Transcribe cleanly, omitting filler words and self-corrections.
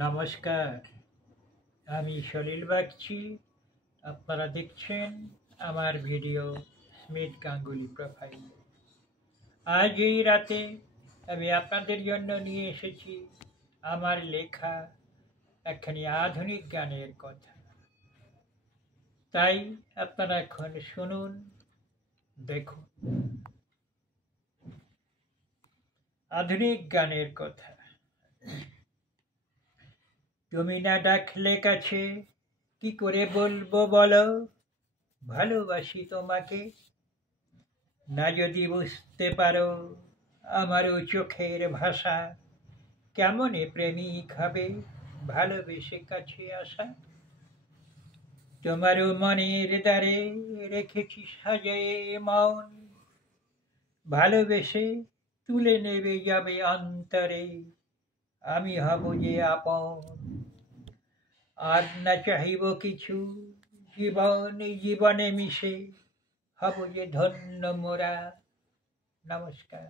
নমস্কার, আমি সলিল বাগচি। আপনারা দেখছেন আমার ভিডিও স্মিথ গাঙ্গুলি প্রোফাইল। আজ এই রাতে আমি আপনাদের জন্য নিয়ে এসেছি আমার লেখা একখানি আধুনিক গানের কথা। তাই আপনারা এখন শুনুন, দেখুন। আধুনিক গানের কথা। তুমি না ডাকলে কাছে কি করে বলবো বলো, ভালোবাসি তোমাকে। না যদি বুঝতে পারো আমারও চোখের ভাষা, কেমনে প্রেমিক হবে ভালোবেসে কাছে আসা। তোমারও মনের দ্বারে রেখেছি সাজিয়ে মন, ভালোবেসে তুলে নেবে যাবে অন্তরে, আমি হব যে আপন। আর না চাহিব কিছু, জীবনে মিশে হব যে ধন্য মোরা। নমস্কার।